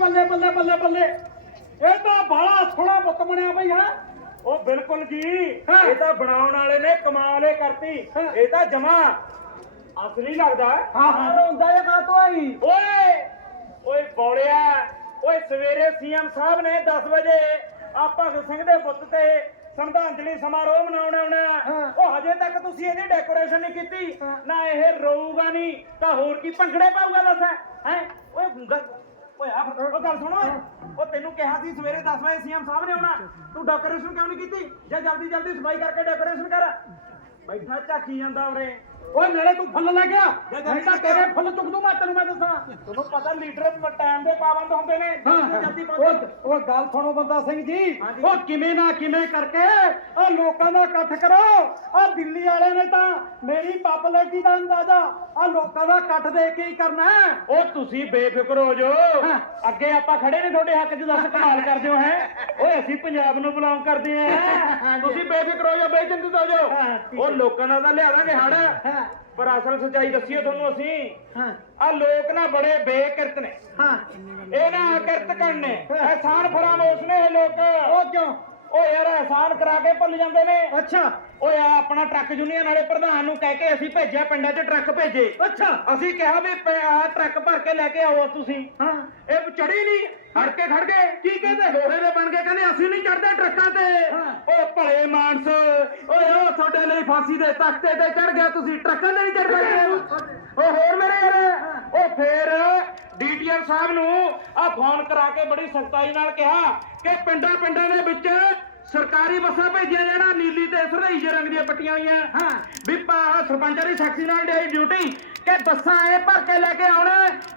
ਬੱਲੇ ਬੱਲੇ ਬੱਲੇ ਬੱਲੇ ਇਹ ਤਾਂ ਬਾਲਾ ਸੋਹਣਾ ਬੁੱਤ ਬਣਿਆ ਬਈ ਹੈ ਉਹ ਬਿਲਕੁਲ ਜੀ ਹਾਂ। ਇਹ ਤਾਂ ਬਣਾਉਣ ਵਾਲੇ ਨੇ ਕਮਾਲ ਏ ਕਰਤੀ ਹਾਂ। ਇਹ ਤਾਂ ਜਮਾ ਅਸਲੀ ਲੱਗਦਾ ਹੈ। ਹਾਂ ਹਾਂ ਹੁੰਦਾ ਇਹ ਕਾਤੋਂ ਆਈ ਓਏ ਓਏ ਬੋਲਿਆ ਓਏ ਸਵੇਰੇ ਸੀਐਮ ਸਾਹਿਬ ਨੇ 10 ਵਜੇ ਆ ਭਗਤ ਸਿੰਘ ਦੇ ਪੁੱਤ ਤੇ ਸ਼ਰਧਾਂਜਲੀ ਸਮਾਰੋਹ ਮਨਾਉਣ ਆਉਣਾ ਹਾਂ। ਉਹ ਹਜੇ ਤੱਕ ਤੁਸੀਂ ਇਹਦੀ ਡੈਕੋਰੇਸ਼ਨ ਨਹੀਂ ਕੀਤੀ। ਨਾ ਇਹ ਰੋਊਗਾ ਨਹੀਂ ਤਾਂ ਹੋਰ ਕੀ ਭੰਗੜੇ ਪਾਊਗਾ ਦੱਸ ਹੈ ਓਏ ਗ- ਓਏ ਆ ਉਹ ਗੱਲ ਸੁਣ ਓਏ। ਉਹ ਤੈਨੂੰ ਕਿਹਾ ਸੀ ਸਵੇਰੇ 10 ਵਜੇ ਸੀਐਮ ਸਾਹਿਬ ਨੇ ਆਉਣਾ। ਤੂੰ ਡੈਕੋਰੇਸ਼ਨ ਕਿਉਂ ਨਹੀਂ ਕੀਤੀ? ਜੇ ਜਲਦੀ ਜਲਦੀ ਸਫ਼ਾਈ ਕਰਕੇ ਡੈਕੋਰੇਸ਼ਨ ਕਰ। ਬੈਠਾ ਝਾਕੀ ਜਾਂਦਾ ਉਰੇ। ਓਏ ਨਾਲੇ ਤੂੰ ਫੁੱਲ ਲੈ ਗਿਆ ਮੈਂ ਤਾਂ ਤੇਰੇ ਫੁੱਲ ਚੁੱਕ ਦੂੰ ਮੈਂ ਤੈਨੂੰ ਮੈਂ ਦੱਸਾਂ। ਤੁਹਾਨੂੰ ਪਤਾ ਲੀਡਰ ਟਾਈਮ ਦੇ ਪਾਬੰਦ ਹੁੰਦੇ ਨੇ ਜਲਦੀ ਉਹ ਉਹ ਗੱਲ ਸੁਣੋ ਬੰਦਾ ਸਿੰਘ ਜੀ। ਉਹ ਕਿਵੇਂ ਨਾ ਕਿਵੇਂ ਕਰਕੇ ਆ ਲੋਕਾਂ ਦਾ ਇਕੱਠ ਕਰੋ। ਆ ਦਿੱਲੀ ਵਾਲੇ ਨੇ ਤਾਂ ਮੇਰੀ ਪਪੂਲੈਰਿਟੀ ਦਾ ਅੰਦਾਜ਼ਾ। ਆ ਲੋਕਾਂ ਦਾ ਇਕੱਠ ਦੇ ਕੇ ਹੀ ਕਰਨਾ ਉਹ ਤੁਸੀਂ ਬੇਫਿਕਰ ਹੋ ਜੋ ਹਾਂ। ਅੱਗੇ ਆਪਾਂ ਖੜੇ ਨੇ ਤੁਹਾਡੇ ਹੱਕ 'ਚ ਦੱਸ ਕਮਾਲ ਕਰਦੇ ਹੋ ਹੈ? ਓਏ ਅਸੀਂ ਪੰਜਾਬ ਨੂੰ ਬਿਲੋਂਗ ਕਰਦੇ ਆ। ਤੁਸੀਂ ਬੇਫਿਕਰ ਹੋ ਜਾਓ ਬੇਚਿੰਤਿਤ ਹੋ ਜਾਓ। ਉਹ ਲੋਕਾਂ ਦਾ ਤਾਂ ਲਿਆਵਾਂਗੇ ਹੜ ਹਾਂ। ਪਰ ਅਸਲ ਸੱਚਾਈ ਦੱਸੀਏ ਤੁਹਾਨੂੰ ਅਸੀਂ। ਹਾਂ। ਆ ਲੋਕ ਨਾ ਬੜੇ ਬੇਕਿਰਤ ਨੇ। ਹਾਂ। ਇਹ ਨਾ ਕਿਰਤ ਕਰਨੇ ਅਹਿਸਾਨ ਫਰਾਮੋਸ਼ ਨੇ ਇਹ ਲੋਕ। ਉਹ ਕਿਉਂ? ਓ ਯਾਰ ਅਹਿਸਾਨ ਕਰਾ ਕੇ ਭੁੱਲ ਜਾਂਦੇ ਨੇ। ਅੱਛਾ। ਓਏ ਆ ਆਪਣਾ ਟਰੱਕ ਯੂਨੀਅਨ ਵਾਲੇ ਪ੍ਰਧਾਨ ਨੂੰ ਕਹਿ ਕੇ ਅਸੀਂ ਭੇਜਿਆ ਪਿੰਡਾਂ 'ਚ ਟਰੱਕ ਭੇਜੇ। ਅੱਛਾ। ਅਸੀਂ ਕਿਹਾ ਵੀ ਪ- ਆਹ ਟਰੱਕ ਭਰ ਕੇ ਲੈ ਕੇ ਆਓ ਤੁਸੀਂ। ਹਾਂ। ਇਹ ਚੜੀ ਨਹੀਂ ਹੜ ਕੇ ਖੜ ਗਏ। ਕੀ ਕਹਿੰਦੇ? ਲੋਹੇ ਦੇ ਬਣ ਕੇ ਕਹਿੰਦੇ ਅਸੀਂ ਨਹੀਂ ਚੜਦੇ ਟਰੱਕਾਂ ਤੇ। ਹਾਂ। ਓ ਭਲੇ ਮਾਨਸ ਓਏ ਉਹ ਤੁਹਾਡੇ ਲਈ ਫਾਂਸੀ ਦੇ ਤਖਤੇ ਤੇ ਚੜ ਗਿਆ ਤੁਸੀਂ ਟਰੱਕਾਂ ਤੇ ਨਹੀਂ ਚੜ ਸਕਦੇ। ਓ ਹੋਰ ਮੇਰੇ ਯਾਰ ਉਹ ਫੇਰ ਡੀਟੀਐਲ ਸਾਹਿਬ ਨੂੰ ਆ ਫੋਨ ਕਰਾ ਕੇ ਬੜੀ ਸਖਤਾਈ ਨਾਲ ਕਿਹਾ ਕਿ ਪਿੰਡਾਂ ਪਿੰਡਾਂ ਦੇ ਵਿੱਚ ਸਰਕਾਰੀ ਬੱਸਾਂ ਭੇਜੀਆਂ ਜਾਣਾ ਨੀਲੀ ਤੇ ਸਰਦਈ ਰੰਗ ਦੀਆਂ ਪੱਟੀਆਂ ਹੋਈਆਂ। ਹਾਂ। ਵੀ ਪਾ- ਸਰਪੰਚਾਂ ਦੀ ਸਖਤੀ ਨਾਲ ਡੇ ਡਿਊਟੀ ਕਿ ਬੱਸਾਂ ਐ ਭਰ ਕੇ ਲੈ ਕੇ ਆਉਣ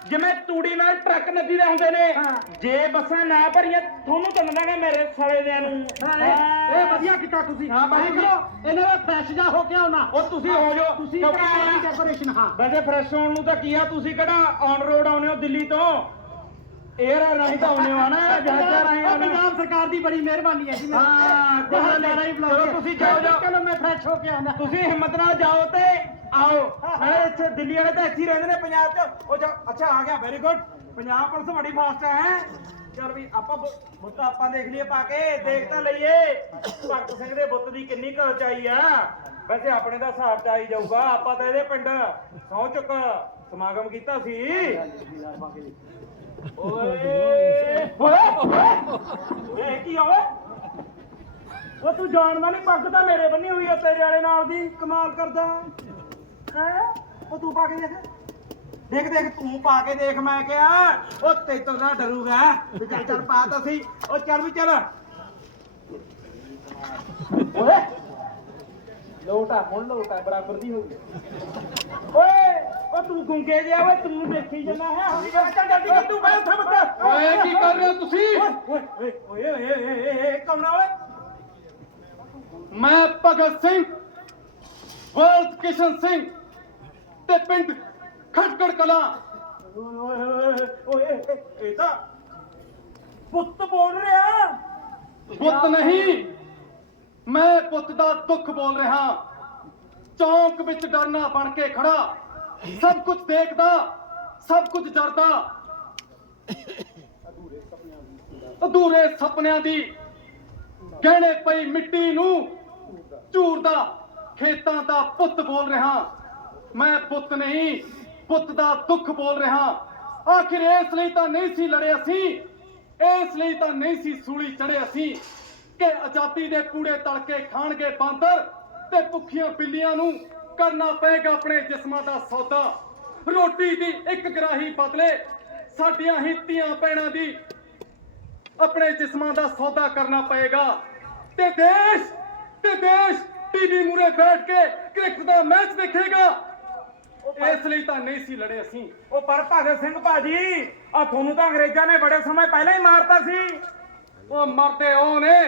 ਜਿਵੇਂ ਤੂੜੀ ਨਾਲ ਟਰੱਕ ਨੱਦੀ ਦੇ ਹੁੰਦੇ ਨੇ। ਜੇ ਬੱਸਾਂ ਨਾ ਭਰੀਆਂ ਤੁਹਾਨੂੰ ਚੱਲਣਾਗਾ ਮੇਰੇ ਸਾਲੇ ਦਿਆਂ ਨੂੰ। ਇਹ ਇਹ ਵਧੀਆ ਕੀਤਾ ਤੁਸੀਂ। ਹਾਂ, ਬਾਈ। ਕਰੋ ਇਹਨਾਂ ਦਾ ਫਰੈਸ਼ ਜਾ ਹੋ ਕੇ ਆਉਣਾ। ਉਹ ਤੁਸੀਂ ਹੋ ਜਾਓ ਤੁਸੀਂ ਕਿਉਂਕਿ ਡੈਕੋਰੇਸ਼ਨ ਹਾਂ। ਵੈਸੇ ਫਰੈਸ਼ ਹੋਣ ਨੂੰ ਤਾਂ ਕੀ ਆ ਤੁਸੀਂ ਕਿਹੜਾ ਔਨ ਰੋਡ ਆਉਨੇ ਹੋ ਦਿੱਲੀ ਤੋਂ? 에ਅਰ ਰਾਹੀਂ ਤਾਂ ਆਉਨੇ ਹੋ ਨਾ ਜਹਾਜ਼ਾਂ ਰਾਹੀਂ ਆਉਨੇ ਹੋ ਪੰਜਾਬ ਸਰਕਾਰ ਦੀ ਬੜੀ ਮਿਹਰਬਾਨੀ ਹੈ ਜੀ ਮੈਂ- ਹਾਂ, ਕੋਈ ਜਹਾਜ਼ ਗੱਲ ਨਹੀਂ। ਰਾਹੀਂ ਬੁਲਾ ਚਲੋ। ਤੁਸੀਂ ਜਾਓ, ਜਾਓ। ਚਲੋ ਮੈਂ ਫਰੈਸ਼ ਹੋ ਕੇ ਆਉਣਾ। ਤੁਸੀਂ ਹਿੰਮਤ ਨਾਲ ਜਾਓ ਤੇ ਆਓ। ਨਾਲੇ ਇੱਥੇ ਦਿੱਲੀ ਵਾਲੇ ਤਾਂ ਇੱਥੇ ਹੀ ਰਹਿੰਦੇ ਨੇ ਪੰਜਾਬ 'ਚ। ਉਹ ਜਾ ਅੱਛਾ ਆ ਗਿਆ ਵੈਰੀ ਗੁੱਡ ਪੰਜਾਬ ਪੁਲਿਸ ਬੜੀ ਫਾਸਟ ਹੈ ਚਲ ਵੀ ਆਪਾਂ ਬੁ- ਬੁੱਤ ਆਪਾਂ ਦੇਖ ਲਈਏ ਪਾ ਕੇ। ਦੇਖ ਤਾਂ ਲਈਏ। ਭਗਤ ਸਿੰਘ ਦੇ ਬੁੱਤ ਦੀ ਕਿੰਨੀ ਕੁ ਉਚਾਈ ਆ। ਵੈਸੇ ਆਪਣੇ ਦਾ ਹਿਸਾਬ ਚ ਆਈ ਜਾਊਗਾ। ਆਪਾਂ ਤਾਂ ਇਹਦੇ ਪਿੰਡ ਸੌ ਚੁੱਕ ਸਮਾਗਮ ਕੀਤਾ ਸੀ। ਓਏ। ਓਏ ਓਏ ਇਹ ਕੀ ਹੋਵੇ ਉਹ ਤੂੰ ਜਾਣਦਾ ਨਹੀਂ ਪੱਗ ਤਾਂ ਮੇਰੇ ਬੰਨੀ ਹੋਈ ਆ ਤੇਰੇ ਵਾਲੇ ਨਾਲ ਦੀ ਕਮਾਲ ਕਰਦਾ। ਹੈ? ਉਹ ਤੂੰ ਪਾ ਕੇ ਦੇਖ। ਦੇਖ ਦੇਖ ਤੂੰ ਪਾ ਕੇ ਦੇਖ ਮੈਂ ਕਿਹਾ। ਉਹ ਤੇਤੋਂ ਨਾ ਡਰੂਗਾ। ਵੀ ਚੱਲ ਚੱਲ ਪਾ ਤਾ ਸੀ ਉਹ ਚੱਲ ਵੀ ਚੱਲ। ਓਏ। ਲੋਟਾ ਹੁਣ ਲੋਟਾ ਬਰਾਬਰ ਦੀ ਹੋ ਗਈ। ਓਏ। ਉਹ ਤੂੰ ਗੁੰਗੇ ਜਿਹਾ ਓਏ ਤੂੰ ਦੇਖੀ ਜਨਾ ਹੈ ਹੁਣ ਚੱਲ ਜਲਦੀ ਕਰ ਤੂੰ ਬੈ ਉੱਥੇ ਬੱਤ ਓਏ, ਕੀ ਕਰ ਰਹੇ ਹੋ ਤੁਸੀਂ? ਓਏ ਓਏ ਓਏ ਓਏ ਓਏ ਕੌਣ ਓਏ ਮੈਂ ਭਗਤ ਸਿੰਘ ਵਰਲਡ ਕਿਸ਼ਨ ਸਿੰਘ ਤੇ ਪਿੰਡ ਖਟਕੜ ਕਲਾਂ ਓਏ ਓਏ ਓਏ ਇਹ- ਇਹ ਤਾਂ ਪੁੱਤ ਬੋਲ ਰਿਹਾ ਪੁੱਤ ਨਹੀਂ ਮੈਂ ਪੁੱਤ ਦਾ ਦੁੱਖ ਬੋਲ ਰਿਹਾ ਚੌਂਕ ਵਿੱਚ ਡਰਨਾ ਬਣ ਕੇ ਖੜਾ ਸਭ ਕੁਝ ਦੇਖਦਾ, ਸਭ ਕੁਝ ਜਰਦਾ ਅਧੂਰੇ ਸੁਪਨਿਆਂ ਦੀ ਗਹਿਣੇ ਪਈ ਮਿੱਟੀ ਨੂੰ ਝੂਰਦਾ ਖੇਤਾਂ ਦਾ ਪੁੱਤ ਬੋਲ ਰਿਹਾ। ਮੈਂ ਪੁੱਤ ਨਹੀਂ, ਪੁੱਤ ਦਾ ਦੁੱਖ ਬੋਲ ਰਿਹਾ। ਆਖਿਰ ਇਸ ਲਈ ਤਾਂ ਨਹੀਂ ਸੀ ਲੜੇ ਅਸੀਂ ਇਸ ਲਈ ਤਾਂ ਨਹੀਂ ਸੀ ਸੂਲੀ ਚੜੇ ਅਸੀਂ ਕਿ ਆਜ਼ਾਦੀ ਦੇ ਕੂੜੇ ਤੜਕੇ ਖਾਣਗੇ ਬਾਂਦਰ ਤੇ ਭੁੱਖੀਆਂ ਬਿੱਲੀਆਂ ਨੂੰ ਕਰਨਾ ਪਏਗਾ ਆਪਣੇ ਜਿਸਮਾਂ ਦਾ ਸੌਦਾ। ਰੋਟੀ ਦੀ ਇੱਕ ਗਰਾਹੀ ਬਦਲੇ ਸਾਡੀਆਂ ਹੀ ਧੀਆਂ ਭੈਣਾਂ ਦੀ ਆਪਣੇ ਜਿਸਮਾਂ ਦਾ ਸੌਦਾ ਕਰਨਾ ਪਏਗਾ। ਤੇ ਦੇਸ਼ ਤੇ ਦੇਸ਼ ਟੀਵੀ ਮੂਰੇ ਬੈਠ ਕੇ ਕ੍ਰਿਕਟ ਦਾ ਮੈਚ ਦੇਖੇਗਾ। ਇਸ ਲਈ ਤਾਂ ਨਹੀਂ ਸੀ ਲੜੇ ਅਸੀਂ। ਉਹ ਪਰ ਭਗਤ ਸਿੰਘ ਭਾਜੀ ਆ ਤੁਹਾਨੂੰ ਤਾਂ ਅੰਗਰੇਜ਼ਾਂ ਨੇ ਬੜੇ ਸਮੇਂ ਪਹਿਲਾਂ ਹੀ ਮਾਰਤਾ ਸੀ। ਉਹ ਮਰਦੇ ਉਹ ਨੇ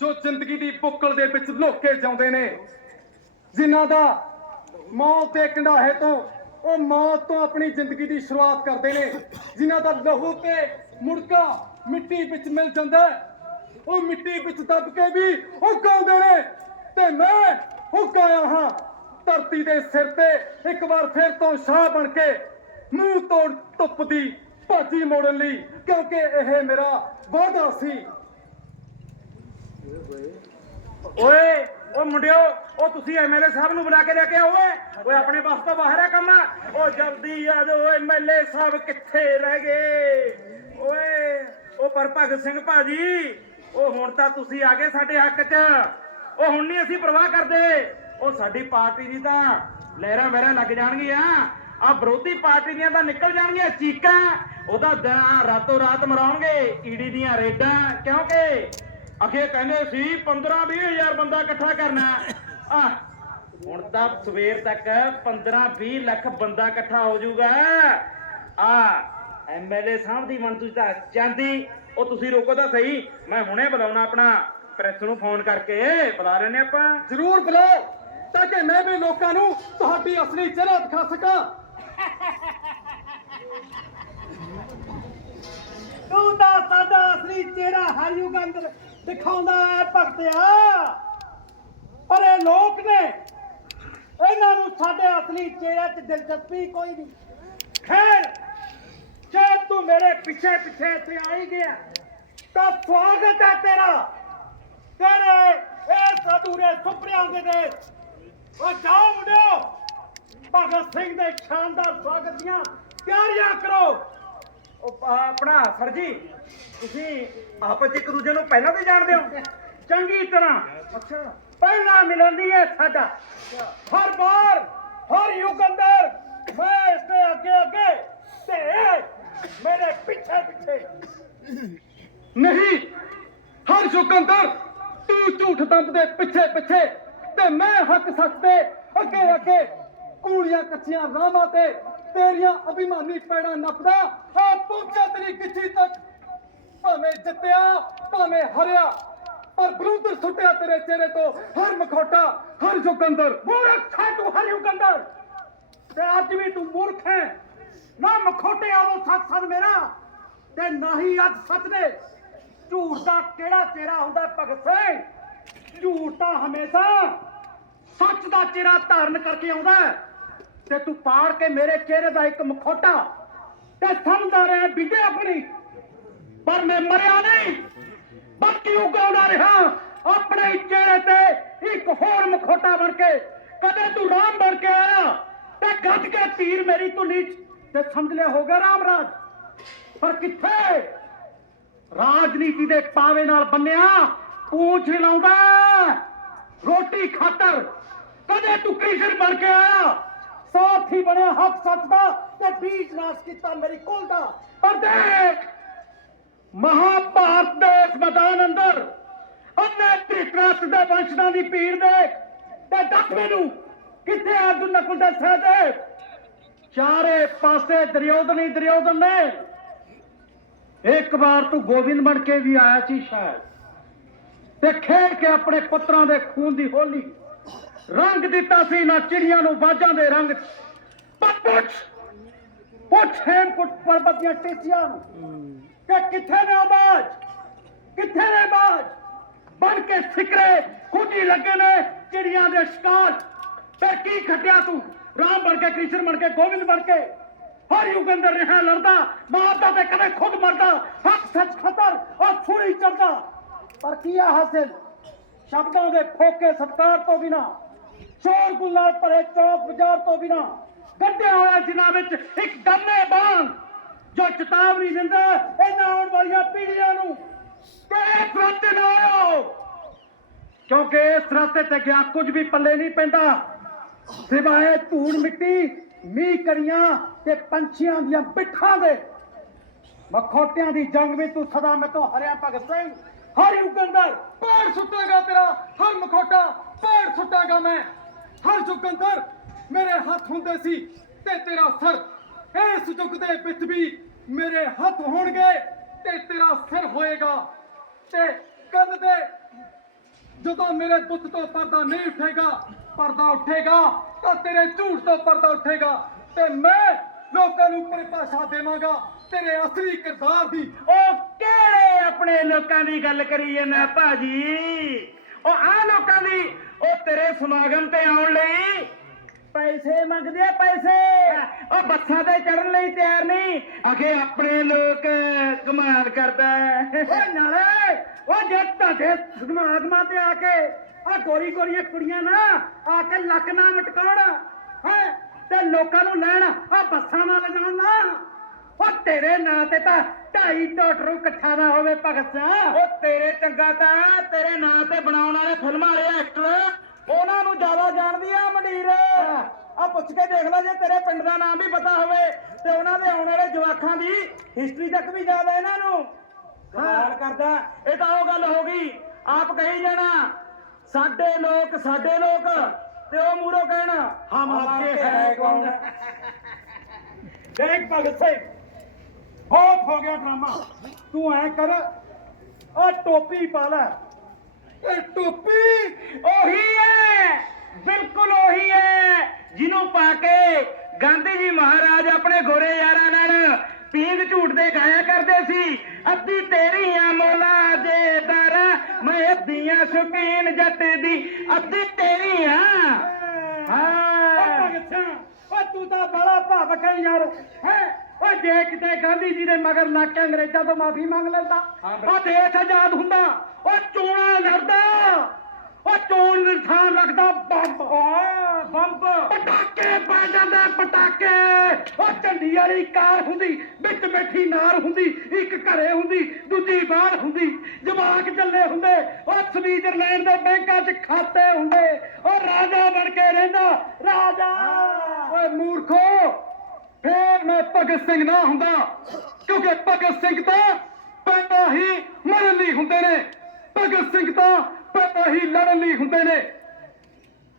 ਜੋ ਜ਼ਿੰਦਗੀ ਦੀ ਬੁੱਕਲ ਦੇ ਵਿੱਚ ਲੁਕੇ ਜਾਂਦੇ ਨੇ। ਜਿਨ੍ਹਾਂ ਦਾ ਮੌਤ ਦੇ ਕੰਢਾਹੇ ਤੋਂ ਉਹ ਮੌਤ ਤੋਂ ਆਪਣੀ ਜ਼ਿੰਦਗੀ ਦੀ ਸ਼ੁਰੂਆਤ ਕਰਦੇ ਨੇ, ਜਿਨ੍ਹਾਂ ਦਾ ਲਹੂ ਤੇ ਮੁੜਕਾ ਮਿੱਟੀ ਵਿੱਚ ਮਿਲ ਜਾਂਦਾ ਉਹ ਮਿੱਟੀ ਵਿੱਚ ਦੱਬ ਕੇ ਵੀ ਉਹ ਗਾਉਂਦੇ ਨੇ। ਤੇ ਮੈਂ ਉਹ ਗਾਇਆ ਹਾਂ, ਧਰਤੀ ਦੇ ਸਿਰ ਤੇ ਇੱਕ ਵਾਰ ਫਿਰ ਤੋਂ ਸ਼ਾਹ ਬਣ ਕੇ ਮੂੰਹ ਤੋੜ ਧੁੱਪ ਦੀ ਭਾਜੀ ਮੋੜਨ ਲਈ, ਕਿਉਂਕਿ ਇਹ ਮੇਰਾ ਵਾਅਦਾ ਸੀ। ਓਏ ਉਹ ਮੁੰਡਿਓ, ਉਹ ਤੁਸੀਂ ਐਮਐਲਏ ਸਾਹਿਬ ਨੂੰ ਬੁਲਾ ਕੇ ਲੈ ਕੇ ਆਓ ਓਏ। ਓਏ, ਆਪਣੇ ਬਸ ਤੋਂ ਬਾਹਰ ਹੈ ਕੰਮ। ਓ ਜਲਦੀ ਆ ਜਾਓ ਐਮਐਲਏ ਸਾਹਿਬ ਕਿੱਥੇ ਰਹਿ ਗਏ? ਓਏ ਉਹ ਪਰ ਭਗਤ ਸਿੰਘ ਭਾਜੀ ਉਹ ਹੁਣ ਤਾਂ ਤੁਸੀਂ ਆ ਗਏ ਸਾਡੇ ਹੱਕ 'ਚ। ਉਹ ਹੁਣ ਨਹੀਂ ਅਸੀਂ ਪਰਵਾਹ ਕਰਦੇ। ਉਹ ਸਾਡੀ ਪਾਰਟੀ ਦੀ ਤਾਂ ਲਹਿਰਾਂ ਵਹਿਰਾਂ ਲੱਗ ਜਾਣਗੀਆਂ। ਆ ਵਿਰੋਧੀ ਪਾਰਟੀ ਦੀਆਂ ਤਾਂ ਨਿਕਲ ਜਾਣਗੀਆਂ ਚੀਕਾਂ। ਉਹਦਾ ਦਿਨ ਰਾਤੋਂ ਰਾਤ ਮਰਾਉਣਗੇ ਈਡੀ ਦੀਆਂ ਰੇਡਾਂ। ਕਿਉਂਕਿ ਅਖੇ ਕਹਿੰਦੇ ਸੀ 15 ਹਜ਼ਾਰ ਬੰਦਾ ਇਕੱਠਾ ਕਰਨਾ। ਆ ਹੁਣ ਤਾਂ ਸਵੇਰ ਤੱਕ 15 20 ਲੱਖ ਬੰਦਾ ਇਕੱਠਾ ਹੋ ਜਾਊਗਾ। ਆ ਐਮਐਲਏ ਸਾਹਿਬ ਦੀ ਮਨ ਤੁਸੀਂ ਤਾਂ ਜਾਂਦੀ ਉਹ ਤੁਸੀਂ ਰੋਕੋ ਤਾਂ ਸਹੀ। ਮੈਂ ਹੁਣੇ ਬੁਲਾਉਣਾ ਆਪਣਾ ਪ੍ਰੈਸ ਨੂੰ ਫੋਨ ਕਰਕੇ। ਬੁਲਾ ਲੈਨੇ ਆਪਾਂ। ਜ਼ਰੂਰ ਬੁਲਾਓ ਤਾਂ ਕਿ ਮੈਂ ਵੀ ਲੋਕਾਂ ਨੂੰ ਤੁਹਾਡੀ ਅਸਲੀ ਚਿਹਰਾ ਦਿਖਾ ਸਕਾਂ। ਤੂੰ ਤਾਂ ਸਾਡਾ ਅਸਲੀ ਚਿਹਰਾ ਹਰ ਯੁਗ ਅੰਦਰ ਦਿਖਾਉਂਦਾ ਹੈ ਭਗਤਿਆ। ਪਰ ਇਹ ਲੋਕ ਨੇ, ਇਹਨਾਂ ਨੂੰ ਸਾਡੇ ਅਸਲੀ ਚਿਹਰੇ 'ਚ ਦਿਲਚਸਪੀ ਕੋਈ ਨਹੀਂ। ਖੈਰ, ਜੇ ਤੂੰ ਮੇਰੇ ਪਿੱਛੇ ਪਿੱਛੇ ਇੱਥੇ ਆਈ ਗਿਆ, ਤਾਂ ਸਵਾਗਤ ਹੈ ਤੇਰਾ। ਤੇਰੇ ਇਹ ਅਧੂਰੇ ਸੁਪਨਿਆਂ ਦੇ ਦੇ ਉਹ ਜਾਓ ਮੁੰਡਿਓ, ਭਗਤ ਸਿੰਘ ਦੇ ਸ਼ਾਨਦਾਰ ਸਵਾਗਤ ਦੀਆਂ ਤਿਆਰੀਆਂ ਕਰੋ। ਉਹ ਆ- ਆਪਣਾ ਸਰ ਜੀ, ਤੁਸੀਂ ਆਪਸ 'ਚ ਇੱਕ ਦੂਜੇ ਨੂੰ ਪਹਿਲਾਂ ਤੋਂ ਜਾਣਦੇ ਹੋ? ਚੰਗੀ ਤਰ੍ਹਾਂ। ਅੱਛਾ। ਪਹਿਲਾ ਮਿਲਣਦੀ ਹੈ ਸਾਡਾ। ਹਰ ਵਾਰ, ਹਰ ਯੁੱਗ ਅੰਦਰ ਮੈਂ ਇਸ ਦੇ ਅੱਗੇ ਅੱਗੇ ਤੇ ਇਹ ਮੇਰੇ ਪਿੱਛੇ ਪਿੱਛੇ। ਨਹੀਂ, ਹਰ ਯੁੱਗ ਅੰਦਰ ਤੂੰ ਝੂਠ ਦੰਦ ਦੇ ਪਿੱਛੇ ਪਿੱਛੇ ਤੇ ਮੈਂ ਹੱਕ ਸੱਚ ਦੇ ਅੱਗੇ ਅੱਗੇ। ਕੂੜੀਆਂ ਕੱਚੀਆਂ ਰਾਹਾਂ ਤੇ ਤੇਰੀਆਂ ਅਭਿਮਾਨੀ ਪੈੜਾਂ ਨੱਪਦਾ ਆ ਪਹੁੰਚਿਆ ਤੇਰੀ ਗਿੱਚੀ ਤੱਕ। ਭਾਵੇਂ ਜਿੱਤਿਆ, ਭਾਵੇਂ ਹਰਿਆ, ਪਰ ਬਰੂਦਰ ਸੁੱਟਿਆ ਤੇਰੇ ਚਿਹਰੇ ਤੋਂ। ਹਰ ਮਖੌਟਾ, ਹਰ ਯੁੱਗ ਮੂਰਖ ਹੈ ਤੂੰ ਹਰ ਯੁੱਗ ਤੇ ਅੱਜ ਵੀ ਤੂੰ ਮੂਰਖ ਹੈ। ਨਾ ਮਖੋਟੇ ਆਵੋ ਸੱਚ ਸੱਚ ਮੇਰਾ, ਤੇ ਨਾ ਹੀ ਅੱਜ ਸੱਚ ਦੇ। ਝੂਠ ਦਾ ਕਿਹੜਾ ਚਿਹਰਾ ਹੁੰਦਾ ਭਗਤ ਸਿੰਘ? ਝੂਠ ਤਾਂ ਹਮੇਸ਼ਾ ਸੱਚ ਦਾ ਚਿਹਰਾ ਧਾਰਨ ਕਰਕੇ ਆਉਂਦਾ ਹੈ। ਤੇ ਤੂੰ ਪਾੜ ਕੇ ਮੇਰੇ ਚਿਹਰੇ ਦਾ ਇੱਕ ਮਖੋਟਾ ਤੇ ਸਮਝਦਾ ਰਿਹਾ ਵਿਜੇ ਆਪਣੀ। ਪਰ ਮੈਂ ਮਰਿਆ ਨਹੀਂ, ਬਾਕੀ ਉਗਾਉਣਾ ਰਿਹਾ, ਆਪਣੇ ਚਿਹਰੇ ਤੇ ਇੱਕ ਹੋਰ ਮਖੋਟਾ ਬਣ ਕੇ। ਕਦੇ ਤੂੰ ਰਾਮ ਬਣ ਕੇ ਆਇਆ ਤੇ ਗੱਜ ਕੇ ਤੀਰ ਮੇਰੀ ਧੁਨੀ ਚ। ਤੇ ਸਮਝ ਲਿਆ ਹੋ ਗਿਆ ਰਾਮ ਰਾਜ ਪਰ ਕਿੱਥੇ? ਰਾਜਨੀਤੀ ਦੇ ਪਾਵੇ ਨਾਲ ਬੰਨਿਆ, ਪੂਛ ਲਾਉਂਦਾ। ਰੋਟੀ ਖਾਤਰ ਕਦੇ ਤੂੰ ਕ੍ਰਿਸ਼ਨ ਬਣ ਕੇ ਆਇਆ। ਸਾਥੀ ਬਣਿਆ ਹੱਕ ਸੱਚ ਦਾ ਤੇ ਬੀਜ ਨਾਸ਼ ਕੀਤਾ ਮੇਰੀ ਕੁਲ ਦਾ। ਪਰ ਦੇਖ, ਮਹਾਭਾਰਤ ਦੇ ਇਸ ਮੈਦਾਨ ਅੰਦਰ, ਉਹਨੇ ਧ੍ਰਿਤਰਾਸ਼ਟ ਦੇ ਵੰਸ਼ਾਂ ਦੀ ਪੀੜ ਦੇ ਤੇ ਦੱਸ ਮੈਨੂੰ, ਕਿੱਥੇ ਅਰਜੁਨ ਨਕੁਲ ਦੇ ਸਹਦੇਵ? ਚਾਰੇ ਪਾਸੇ ਦਰਿਓਦਨ ਹੀ ਦਰਿਓਦਨ ਨੇ। ਇੱਕ ਵਾਰ ਤੂੰ ਗੋਬਿੰਦ ਬਣ ਕੇ ਵੀ ਆਇਆ ਸੀ ਸ਼ਾਇਦ। ਤੇ ਖੇਡ ਕੇ ਆਪਣੇ ਪੁੱਤਰਾਂ ਦੇ ਖੂਨ ਦੀ ਹੋਲੀ ਰੰਗ ਦਿੱਤਾ ਸੀ ਨਾ ਚਿੜੀਆਂ ਨੂੰ, ਬਾਜਾਂ ਦੇ ਰੰਗ। ਪੁੱਛ ਪੁੱਛ ਹੇਮਕੁੱਟ ਪਰਬਤ ਦੀਆਂ ਟੇਸੀਆਂ ਨੂੰ। ਕਿ ਕਿੱਥੇ ਨੇ ਆਵਾਜ਼ ਕਿੱਥੇ ਨੇ ਆਵਾਜ਼ ਬਣ ਕੇ ਸਿਕਰੇ ਖੁਦੀ ਲੱਗੇ ਨੇ ਚਿੜੀਆਂ ਦੇ ਸ਼ਿਕਾਰ। ਤੇ ਕੀ ਖੱਟਿਆ ਤੂੰ? ਰਾਮ ਬਣ ਕੇ, ਕ੍ਰਿਸ਼ਨ ਬਣ ਕੇ ਗੋਬਿੰਦ ਬਣ ਕੇ। ਹਰ ਯੁੱਗ ਅੰਦਰ ਰਿਹਾ ਲੜਦਾ, ਮਾਰਦਾ ਤੇ ਕਦੇ ਖੁਦ ਮਰਦਾ। ਹੱਕ ਸੱਚ ਖਤਰ ਔਰ ਛੁਰੀ ਚੜਦਾ। ਪਰ ਕੀ ਆ ਹਾਸਿਲ? ਸ਼ਬਦਾਂ ਦੇ ਫੋਕੇ ਸਤਕਾਰ ਤੋਂ ਬਿਨਾ ਚੋਰ ਗੁਲਾਲ ਭਰੇ ਚੌਕ ਬਾਜ਼ਾਰ ਤੋਂ ਬਿਨਾ ਗੱਡਿਆ ਹੋਇਆ ਜਿਨ੍ਹਾਂ ਵਿੱਚ ਇੱਕ ਦੰਨੇ ਬਾਣ ਜੋ ਚੇਤਾਵਨੀ ਦਿੰਦਾ ਇਹਨਾਂ ਆਉਣ ਵਾਲੀਆਂ ਪੀੜ੍ਹੀਆਂ ਨੂੰ ਕਿ ਇਸ ਰਸਤੇ ਨਾ ਆਇਓ ਕਿਉਂਕਿ ਇਸ ਰਸਤੇ ਤੇ ਗਿਆ, ਕੁਝ ਵੀ ਪੱਲੇ ਨਹੀਂ ਪੈਂਦਾ। ਸਿਵਾਏ ਧੂੜ ਮਿੱਟੀ, ਮੀਂਹ ਕਰੀਆਂ ਤੇ ਪੰਛੀਆਂ ਦੀਆਂ ਪਿੱਠਾਂ ਦੇ। ਮਖੌਟਿਆਂ ਦੀ ਜੰਗ ਵਿੱਚ ਤੂੰ ਸਦਾ ਮੈਂ ਤੋਂ ਹਰਿਆ ਭਗਤ ਸਿੰਘ। ਹਰ ਯੁੱਗ ਅੰਦਰ ਪੈਰ ਸੁੱਟਾਂਗਾ ਤੇਰਾ, ਹਰ ਮਖੌਟਾ ਪੈਰ ਸੁੱਟਾਂਗਾ ਮੈਂ। ਹਰ ਯੁੱਗ ਅੰਦਰ ਮੇਰੇ ਹੱਥ ਹੁੰਦੇ ਸੀ ਤੇ ਤੇਰਾ ਸਰ, ਇਸ ਯੁੱਗ ਦੇ ਵਿੱਚ ਵੀ ਮੇਰੇ ਹੱਥ ਹੋਣਗੇ ਤੇ ਤੇਰਾ ਸਿਰ ਹੋਏਗਾ। ਤੇ ਕੰਨ ਦੇ ਜਦੋਂ ਮੇਰੇ ਬੁੱਤ ਤੋਂ ਪਰਦਾ ਨਹੀਂ ਉੱਠੇਗਾ, ਪਰਦਾ ਉੱਠੇਗਾ, ਤਾਂ ਤੇਰੇ ਝੂਠ ਤੋਂ ਪਰਦਾ ਉੱਠੇਗਾ। ਤੇ ਮੈਂ ਲੋਕਾਂ ਨੂੰ ਪਰਿਭਾਸ਼ਾ ਦੇਵਾਂਗਾ, ਤੇਰੇ ਅਸਲੀ ਕਿਰਦਾਰ ਦੀ। ਉਹ ਕਿਹੜੇ ਆਪਣੇ ਲੋਕਾਂ ਦੀ ਗੱਲ ਕਰੀ ਜਾਂਦਾ ਭਾਜੀ ਉਹ ਆ ਲੋਕਾਂ ਤੇਰੇ ਸਮਾਗਮ ਤੇ ਆਉਣ ਲਈ। ਪੈਸੇ ਮੰਗਦੇ ਆ ਪੈਸੇ। ਉਹ ਬੱਸਾਂ ਤੇ ਚੜਨ ਲਈ ਤਿਆਰ ਨਹੀਂ। ਅਖੇ ਆਪਣੇ ਲੋਕ ਕਮਾਲ ਕਰਦਾ। ਓਏ ਨਾਲੇ ਉਹ ਜੇ ਤੁਹਾਡੇ ਸਮਾਗਮਾਂ ਤੇ ਆ ਕੇ ਆ ਗੋਰੀ ਗੋਰੀਆਂ ਕੁੜੀਆਂ ਨਾ ਆ ਕੇ ਲੱਕ ਨਾ ਮਟਕਾਉਣ ਹੈ ਤੇ ਲੋਕਾਂ ਨੂੰ ਲੈਣ ਆ ਬੱਸਾਂ ਨਾਲ ਲਿਜਾਉਣ ਨਾ। ਉਹ ਤੇਰੇ ਨਾਂ ਤੇ ਤਾਂ ਢਾਈ ਟੋਟਰੂ ਇਕੱਠਾ ਨਾ ਹੋਵੇ ਭਗਤ ਸਿੰਘ। ਉਹ ਤੇਰੇ ਚੰਗਾ ਤਾਂ ਤੇਰੇ ਨਾਂ ਤੇ ਬਣਾਉਣ ਵਾਲੇ ਫਿਲਮਾਂ ਵਾਲੇ ਐਕਟਰ। ਉਹਨਾਂ ਨੂੰ ਜ਼ਿਆਦਾ ਜਾਣਦੀ ਆ ਮੰਡੀਰ। ਆ ਪੁੱਛ ਕੇ ਦੇਖ ਲੈ ਜੇ ਤੇਰੇ ਪਿੰਡ ਦਾ ਨਾਮ ਵੀ ਪਤਾ ਹੋਵੇ ਤੇ ਉਹਨਾਂ ਦੇ ਆਉਣ ਵਾਲੇ ਜਵਾਖਾਂ ਦੀ ਹਿਸਟਰੀ ਤੱਕ ਵੀ ਜ਼ਿਆਦਾ ਇਹਨਾਂ ਨੂੰ। ਕਮਾਲ ਕਰਦਾ। ਇਹ ਤਾਂ ਉਹ ਗੱਲ ਹੋ ਗਈ। ਆਪ ਕਹੀ ਜਾਣਾ ਸਾਡੇ ਲੋਕ ਸਾਡੇ ਲੋਕ। ਤੇ ਉਹ ਮੂਰੋ ਕਹਿਣਾ ਹਮ ਆਪਕੇ ਹੈ ਕੌਣ? ਦੇਖ ਭਗਤ ਸਿੰਘ ਬਹੁਤ ਹੋ ਗਿਆ ਡਰਾਮਾ। ਤੂੰ ਐ ਕਰ ਆ ਟੋਪੀ ਪਾ ਲੈ। ਇਹ ਟੋਪੀ ਉਹੀ ਹੈ। ਬਿਲਕੁਲ ਉਹੀ ਹੈ। ਜਿਹਨੂੰ ਪਾ ਕੇ ਗਾਂਧੀ ਜੀ ਮਹਾਰਾਜ ਆਪਣੇ ਗੋਰੇ ਯਾਰਾਂ ਨਾਲ ਪੀਂਗ ਝੂਟ ਦੇ ਗਾਇਆ ਕਰਦੇ ਸੀ। ਅੱਧੀ ਤੇਰੀ ਆ ਮੌਲਾ ਦੇ ਦਰ ਮੈਂ ਅੱਧੀਆਂ ਸ਼ੁਕੀਨ ਜੱਟ ਦੀ ਅੱਧੀ ਤੇਰੀ ਆ ਹਾਂ। ਓ ਤੂੰ ਤਾਂ ਬੜਾ ਭਾਵਕ ਹੈ ਯਾਰ। ਹੈ। ਓ ਜੇ ਕਿਤੇ ਗਾਂਧੀ ਜੀ ਦੇ ਮਗਰ ਲੱਗ ਕੇ ਅੰਗਰੇਜ਼ਾਂ ਤੋਂ ਮਾਫੀ ਮੰਗ ਲੈਂਦਾ ਓ ਦੇਸ਼ ਆਜ਼ਾਦ ਹੁੰਦਾ। ਓ ਚੋਣਾਂ ਲੜਦਾ। ਓ ਚੋਣ ਨਿਸ਼ਾਨ ਰੱਖਦਾ ਬੰਬ। ਬੰਬ। ਪਟਾਕੇ ਪਾ ਜਾਂਦਾ ਪਟਾਕੇ। ਓ ਝੰਡੀ ਵਾਲੀ ਕਾਰ ਹੁੰਦੀ ਵਿੱਚ ਬੈਠੀ ਨਾਰ ਹੁੰਦੀ ਇੱਕ ਘਰੇ ਹੁੰਦੀ ਦੂਜੀ ਬਾਹਰ ਹੁੰਦੀ। ਜਵਾਕ ਚੱਲੇ ਹੁੰਦੇ ਓ ਸਵੀਜ਼ਰਲੈਂਡ ਦੇ ਬੈਂਕਾਂ 'ਚ ਖਾਤੇ ਹੁੰਦੇ। ਓ ਰਾਜਾ ਬਣ ਕੇ ਰਹਿੰਦਾ ਰਾਜਾ। ਓਏ ਮੂਰਖੋ। ਫੇਰ ਮੈਂ ਭਗਤ ਸਿੰਘ ਨਾ ਹੁੰਦਾ, ਕਿਉਂਕਿ ਭਗਤ ਸਿੰਘ ਤਾਂ ਪੈਦਾ ਹੀ ਮਰਨ ਲਈ ਹੁੰਦੇ ਨੇ। ਭਗਤ ਸਿੰਘ ਤਾਂ ਪੈਦਾ ਹੀ ਲੜਨ ਲਈ ਹੁੰਦੇ ਨੇ।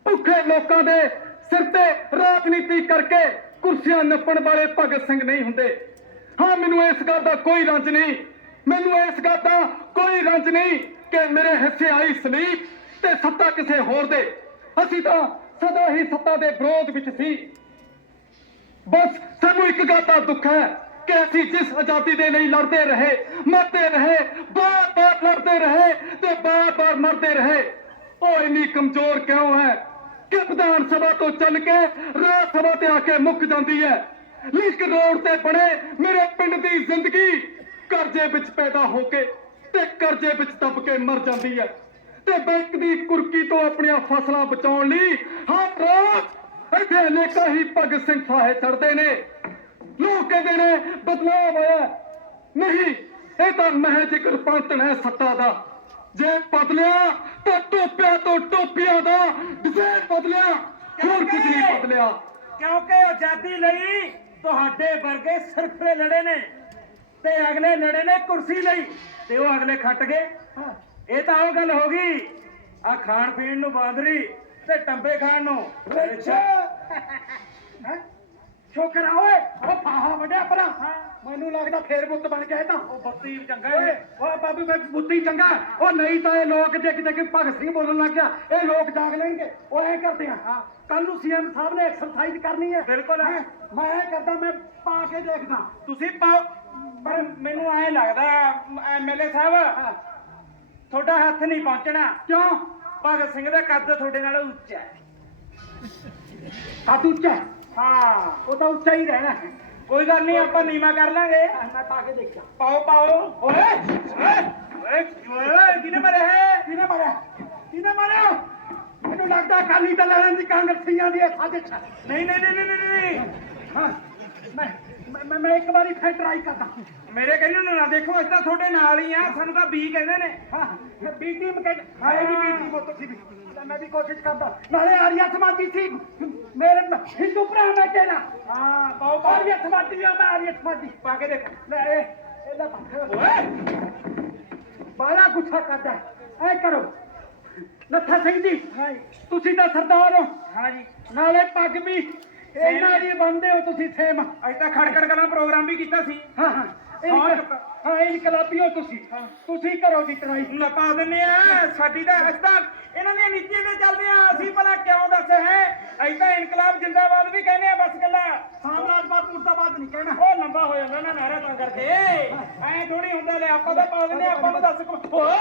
ਭੁੱਖੇ ਲੋਕਾਂ ਦੇ ਸਿਰ ਤੇ ਰਾਜਨੀਤੀ ਕਰਕੇ ਕੁਰਸੀਆਂ ਨੱਪਣ ਵਾਲੇ ਭਗਤ ਸਿੰਘ ਨਹੀਂ ਹੁੰਦੇ। ਹਾਂ, ਮੈਨੂੰ ਇਸ ਗੱਲ ਦਾ ਕੋਈ ਰੰਜ ਨਹੀਂ। ਮੈਨੂੰ ਇਸ ਗੱਲ ਦਾ ਕੋਈ ਰੰਜ ਨਹੀਂ ਕਿ ਮੇਰੇ ਹਿੱਸੇ ਆਈ ਸਲੀਪ ਤੇ ਸੱਤਾ ਕਿਸੇ ਹੋਰ ਦੇ। ਅਸੀਂ ਤਾਂ ਸਦਾ ਹੀ ਸੱਤਾ ਦੇ ਵਿਰੋਧ ਵਿੱਚ ਸੀ। ਬਸ ਸਾਨੂੰ ਇੱਕ ਗੱਲ ਦਾ ਦੁੱਖ ਹੈ ਕਿ ਅਸੀਂ ਜਿਸ ਆਜ਼ਾਦੀ ਦੇ ਲਈ ਲੜਦੇ ਰਹੇ, ਮਰਦੇ ਰਹੇ, ਬਾਰ-ਬਾਰ ਲੜਦੇ ਰਹੇ ਤੇ ਬਾਰ-ਬਾਰ ਮਰਦੇ ਰਹੇ। ਉਹ ਇੰਨੀ ਕਮਜ਼ੋਰ ਕਿਉਂ ਹੈ ਕਿ ਵਿਧਾਨ ਸਭਾ ਤੋਂ ਚੱਲ ਕੇ ਰਾਜ ਸਭਾ ਤੇ ਆ ਕੇ ਮੁੱਕ ਜਾਂਦੀ ਹੈ? ਲਿੰਕ ਰੋਡ ਤੇ ਬਣੇ ਮੇਰੇ ਪਿੰਡ ਦੀ ਜ਼ਿੰਦਗੀ ਕਰਜ਼ੇ ਵਿੱਚ ਪੈਦਾ ਹੋ ਕੇ ਤੇ ਕਰਜ਼ੇ ਵਿੱਚ ਦਬ ਕੇ ਮਰ ਜਾਂਦੀ ਹੈ ਤੇ ਬੈਂਕ ਦੀ ਕੁਰਕੀ ਤੋਂ ਆਪਣੀਆਂ ਫਸਲਾਂ ਬਚਾਉਣ ਲਈ ਹਰ ਰੋਜ਼ ਇੱਥੇ ਅਨੇਕਾਂ ਹੀ ਭਗਤ ਸਿੰਘ ਫਾਹੇ ਚੜਦੇ ਨੇ। ਲੋਕ ਕਹਿੰਦੇ ਨੇ ਬਦਲਾਅ ਹੋਇਆ ਨਹੀਂ ਇਹ ਤਾਂ ਮਹਿਜ ਇੱਕ ਰੂਪਾਂਤਰ ਹੈ ਸੱਤਾ ਦਾ। ਜੇ ਬਦਲਿਆ ਤਾਂ ਟੋਪਿਆਂ ਤੋਂ ਟੋਪੀਆਂ ਦਾ ਡਿਜ਼ਾਈਨ ਬਦਲਿਆ ਹੋਰ ਕੁਝ ਨਹੀਂ ਬਦਲਿਆ। ਕਿਉਂਕਿ ਆਜ਼ਾਦੀ ਲਈ ਤੁਹਾਡੇ ਵਰਗੇ ਸਿਰਫਰੇ ਲੜੇ ਨੇ ਤੇ ਅਗਲੇ ਲੜੇ ਨੇ ਕੁਰਸੀ ਲਈ ਤੇ ਉਹ ਅਗਲੇ ਖੱਟ ਗਏ। ਇਹ ਤਾਂ ਉਹ ਗੱਲ ਹੋ ਗਈ। ਆ ਖਾਣ ਪੀਣ ਨੂੰ ਬਾਂਦਰੀ ਤੇ ਟੰਬੇ ਖਾਣ ਨੂੰ। ਅੱਛਾ। ਹੈਂ? ਸ਼ੁਕਰ ਆ ਓਏ। ਉਹ ਫਾਹਾ ਵੱਡਿਆ ਪਰਾਂ ਮੈਨੂੰ ਲੱਗਦਾ ਫੇਰ ਬੁੱਤ ਬਣ ਗਿਆ ਇਹ ਤਾਂ। ਉਹ ਬੱਤੀ ਚੰਗਾ ਓਏ ਓਏ ਬਾਬੂ ਮੈਂ ਬੁੱਤੀ ਚੰਗਾ। ਉਹ ਨਹੀਂ ਤਾਂ ਇਹ ਲੋਕ ਜੇ ਕਿਤੇ ਕਿ ਭਗਤ ਸਿੰਘ ਬੋਲਣ ਲੱਗ ਗਿਆ ਇਹ ਲੋਕ ਜਾਗ ਲੈਣਗੇ। ਉਹ ਐ ਕਰਦੇ ਆ। ਹਾਂ। ਕੱਲ ਨੂੰ ਸੀਐਮ ਸਾਹਿਬ ਨੇ ਐਕਸਰਸਾਈਜ਼ ਕਰਨੀ ਹੈ। ਬਿਲਕੁਲ। ਮੈਂ ਐ ਕਰਦਾ ਮੈਂ ਪਾ ਕੇ ਦੇਖਦਾ। ਤੁਸੀਂ ਪਾਓ। ਪਰ ਮੈਨੂੰ ਐ ਲੱਗਦਾ ਐਮਐਲਏ ਸਾਹਿਬ ਤੁਹਾਡਾ ਹੱਥ ਨਹੀਂ ਪਹੁੰਚਣਾ। ਕਿਉਂ? ਭਗਤ ਸਿੰਘ ਦਾ ਕੱਦ ਤੁਹਾਡੇ ਨਾਲ ਉੱਚਾ ਹੈ। ਕੱਦ ਉੱਚਾ ਹੈ। ਹਾਂ। ਉਹ ਤਾਂ ਉੱਚਾ ਹੀ ਰਹਿਣਾ ਹੈ। ਕੋਈ ਗੱਲ ਨਹੀਂ ਆਪਾਂ ਨੀਵਾ ਕਰ ਲਾਂਗੇ। ਮੈਂ ਪਾ ਕੇ ਦੇਖਿਆ ਪਾਓ ਪਾਓ। ਓਏ ਓਏ ਓਏ ਓਏ ਕਿਨੇ ਮਰੇ ਹੈ? ਕਿਹਨੇ ਮਾਰਿਆ? ਕਿਹਨੇ ਮਾਰਿਆ? ਮੈਨੂੰ ਲੱਗਦਾ ਅਕਾਲੀ ਦਲਾਂ ਦੀ ਕਾਂਗਰਸੀਆਂ ਦੀ ਇਹ ਸਾਜ਼ਿਸ਼ ਹੈ। ਨਹੀਂ ਨਹੀਂ ਨਹੀਂ ਨਹੀਂ, ਨਹੀਂ ਨਹੀਂ। ਹਾਂ। ਮੈਂ ਮੈਂ- ਮੈਂ ਮੈਂ ਇੱਕ ਵਾਰੀ ਫੇਰ ਟਰਾਈ ਕਰਦਾ। ਮੇਰੇ ਕਹਿੰਦੇ ਨੂੰ ਨਾ ਦੇਖੋ ਅਸੀਂ ਤਾਂ ਤੁਹਾਡੇ ਨਾਲ ਹੀ ਆ ਸਾਨੂੰ ਤਾਂ ਬੀ ਕਹਿੰਦੇ ਨੇ। ਹਾਂ ਬੀ ਟੀਮ ਕਹਿੰਦੇ ਹਾਂ ਇਹ ਵੀ ਬੀ ਟੀਮ ਹੋ। ਤੁਸੀਂ ਵੀ ਮੈਂ ਵੀ ਕੋਸ਼ਿਸ਼ ਕਰਦਾ। ਨਾਲੇ ਆਰੀਆ ਸਮਾਜੀ ਸੀ। ਮੇਰੇ ਮ- ਹਿੰਦੂ ਭਰਾ ਮੈਂ ਤੇਰਾ। ਹਾਂ ਪਾਓ ਆਰੀਆ ਸਮਾਜੀ ਆ ਮੈਂ ਆਰੀਆ ਸਮਾਜੀ ਪਾ ਕੇ ਦੇਖ। ਲੈ ਇਹ ਇਹ ਲੈ ਪੱਥਰ ਓਏ! ਬੜਾ ਗੁੱਸਾ ਕਰਦਾ। ਐ ਕਰੋ। ਲੱਥਾ ਸਿੰਘ ਜੀ। ਤੁਸੀਂ ਤਾਂ ਸਰਦਾਰ ਹੋ। ਹਾਂ ਜੀ। ਨਾਲੇ ਪੱਗ ਵੀ ਇਹਨਾਂ ਦੀ ਬੰਦੇ ਹੋ ਤੁਸੀਂ ਸੇਮ ਅਸੀਂ ਤਾਂ ਖੜਖੜ ਕਲਾਂ ਪ੍ਰੋਗਰਾਮ ਵੀ ਕੀਤਾ ਸੀ। ਹਾਂ ਹਾਂ। ਹਾਂ। ਹਾਂ ਇਨਕਲਾਬੀ ਹੋ ਤੁਸੀਂ। ਤੁਸੀਂ ਕਰੋ ਜੀ ਟਰਾਈ ਨਾ ਪਾ ਦਿੰਨੇ ਆ ਸਾਡੀ ਤਾਂ ਅਸੀਂ ਤਾਂ ਇਹਨਾਂ ਦੀਆਂ ਨੀਤੀਆਂ ਤੇ ਚੱਲਦੇ ਆ ਅਸੀਂ ਭਲਾ ਕਿਉਂ ਦੱਸ ਹੈ? ਅਸੀਂ ਤਾਂ ਇਨਕਲਾਬ ਜਿੰਦਾਬਾਦ ਵੀ ਕਹਿੰਦੇ ਆ ਬਸ ਗੱਲਾਂ ਸਾਮਰਾਜਵਾਦ ਮੁਰਦਾਬਾਦ ਨਹੀਂ ਕਹਿਣਾ। ਉਹ ਲੰਬਾ ਹੋ ਜਾਂਦਾ ਨਾ ਨਾਰਾ ਤਾਂ ਕਰਕੇ। ਐ ਥੋੜੀ ਹੁੰਦਾ ਲੈ ਆਪਾਂ ਤਾਂ ਪਾ ਆ, ਆਪਾਂ ਨੂੰ ਦੱਸ ਕੋ ਓਏ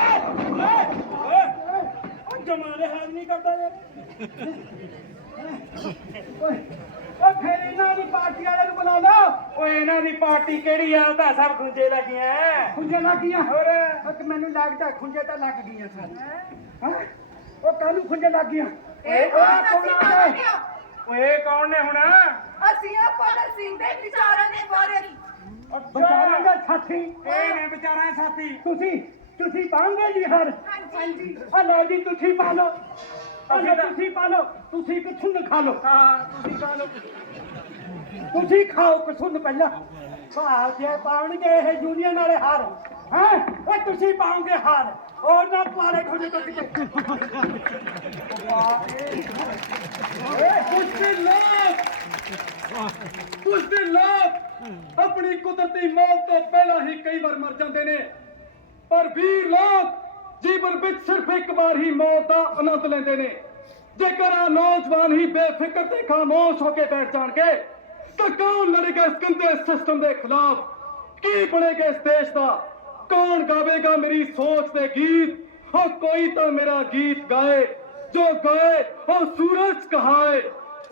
ਓਏ ਓਏ। ਹਾਲ ਨਹੀਂ ਕਰਦਾ ਯਾਰ ਓਏ। ਓ ਫਿਰ ਇਹਨਾਂ ਦੀ ਪਾਰਟੀ ਵਾਲੇ ਨੂੰ ਬੁਲਾ ਲਓ। ਓਏ ਇਹਨਾਂ ਦੀ ਪਾਰਟੀ ਕਿਹੜੀ ਆ? ਉਹ ਤਾਂ ਸਭ ਖੁੰਝੇ ਲੱਗੀਆਂ ਖੁੰਝੇ ਲੱਗ ਗਈਆਂ ਹੋਰ? ਇੱਕ ਮੈਨੂੰ ਲੱਗਦਾ ਖੁੰਝੇ ਤਾਂ ਲੱਗ ਗਈਆਂ ਸਾਰੇ ਹੈਂ? ਉਹ ਕਾਹਨੂੰ ਖੁੰਝੇ ਲੱਗ ਗਈਆਂ? ਇਹ ਪਾਵਾਂਗੇ ਓਏ ਇਹ ਕੌਣ ਨੇ ਹੁਣ? ਅਸੀਂ ਆ ਭਗਤ ਸਿੰਘ ਦੇ ਵਿਚਾਰਾਂ ਦੇ ਬਾਰੇ। ਵਿਚਾਰਾਂ ਦਾ ਸਾਥੀ। ਇਹ ਨੇ ਵਿਚਾਰਾਂ ਦੇ ਸਾਥੀ। ਤੁਸੀਂ ਤੁਸੀਂ ਪਾਉਂਗੇ ਜੀ ਹਰ। ਹਾਂਜੀ। ਆ ਲਓ ਜੀ ਤੁਸੀਂ ਪਾ ਲਓ। ਅਸੀਂ ਲਓ ਤੁਸੀਂ ਪਾ ਲਓ ਤੁਸੀਂ ਕਿਥੋਂ ਖਾ ਲਓ? ਹਾਂ ਤੁਸੀਂ ਕਹ ਲੋ ਤੁਸੀਂ ਖਾਓ ਕਸੁੰਨ ਪਹਿਲਾਂ? ਭਾਲ ਜੇ ਪਾਉਣਗੇ ਇਹ ਯੂਨੀਅਨ ਵਾਲੇ ਹਾਰ ਹੈ? ਓਏ ਤੁਸੀਂ ਪਾਉਂਗੇ ਹਾਰ। ਉਹ ਨਾ ਪਾਲੇ ਖੋਜੇ ਤੋਂ ਕਿਤੇ ਕੁਝ ਦਿਨ ਲੋਕ ਕੁਝ ਦਿਨ ਲੋਕ ਆਪਣੀ ਕੁਦਰਤੀ ਮੌਤ ਤੋਂ ਪਹਿਲਾਂ ਹੀ ਕਈ ਵਾਰ ਮਰ ਜਾਂਦੇ ਨੇ। ਪਰ ਵੀਰ ਲੋਕ ਜੀਵਨ ਵਿੱਚ ਸਿਰਫ ਇੱਕ ਵਾਰ ਹੀ ਮੌਤ ਦਾ ਆਨੰਦ ਲੈਂਦੇ ਨੇ। ਜੇਕਰ ਆ ਨੌਜਵਾਨ ਹੀ ਬੇਫਿਕਰ ਤੇ ਖਾਮੋਸ਼ ਹੋ ਕੇ ਬੈਠ ਜਾਣਗੇ, ਤਾਂ ਕੌਣ ਲੜੇਗਾ ਇਸ ਗੰਦੇ ਸਿਸਟਮ ਦੇ ਖਿਲਾਫ? ਕੀ ਬਣੇਗਾ ਇਸ ਦੇਸ਼ ਦਾ? ਕੌਣ ਗਾਵੇਗਾ ਮੇਰੀ ਸੋਚ ਦੇ ਗੀਤ? ਹੋ ਕੋਈ ਤਾਂ ਮੇਰਾ ਗੀਤ ਗਾਏ, ਜੋ ਗਾਏ, ਉਹ ਸੂਰਜ ਕਹਾਏ।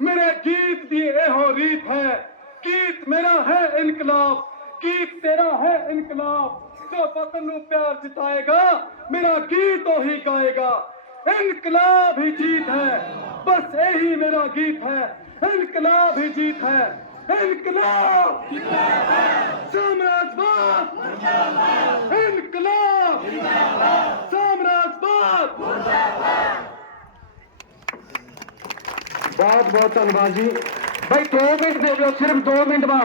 ਮੇਰੇ ਗੀਤ ਦੀ ਇਹੋ ਰੀਤ ਹੈ, ਗੀਤ ਮੇਰਾ ਹੈ ਇਨਕਲਾਬ, ਗੀਤ ਤੇਰਾ ਹੈ ਇਨਕਲਾਬ। ਜੋ ਵਤਨ ਨੂੰ ਪਿਆਰ ਜਿਤਾਏਗਾ, ਮੇਰਾ ਗੀਤ ਉਹੀ ਗਾਏਗਾ। ਇਨਕਲਾਬ ਹੀ ਜੀਤ ਹੈ, ਬਸ ਇਹੀ ਮੇਰਾ ਗੀਤ ਹੈ। ਇਨਕਲਾਬ ਹੀ ਜੀਤ ਹੈ, ਇਨਕਲਾਬ ਸਾਮਰਾਜਵਾਦ ਇਨਕਲਾਬ ਸਾਮਰਾਜਵਾਦ ਬਹੁਤ ਬਹੁਤ ਧੰਨਵਾਦ ਜੀ। ਭਾਈ 2 ਮਿੰਟ ਦੇ ਦਿਓ, ਸਿਰਫ 2 ਮਿੰਟ ਬਾਅਦ।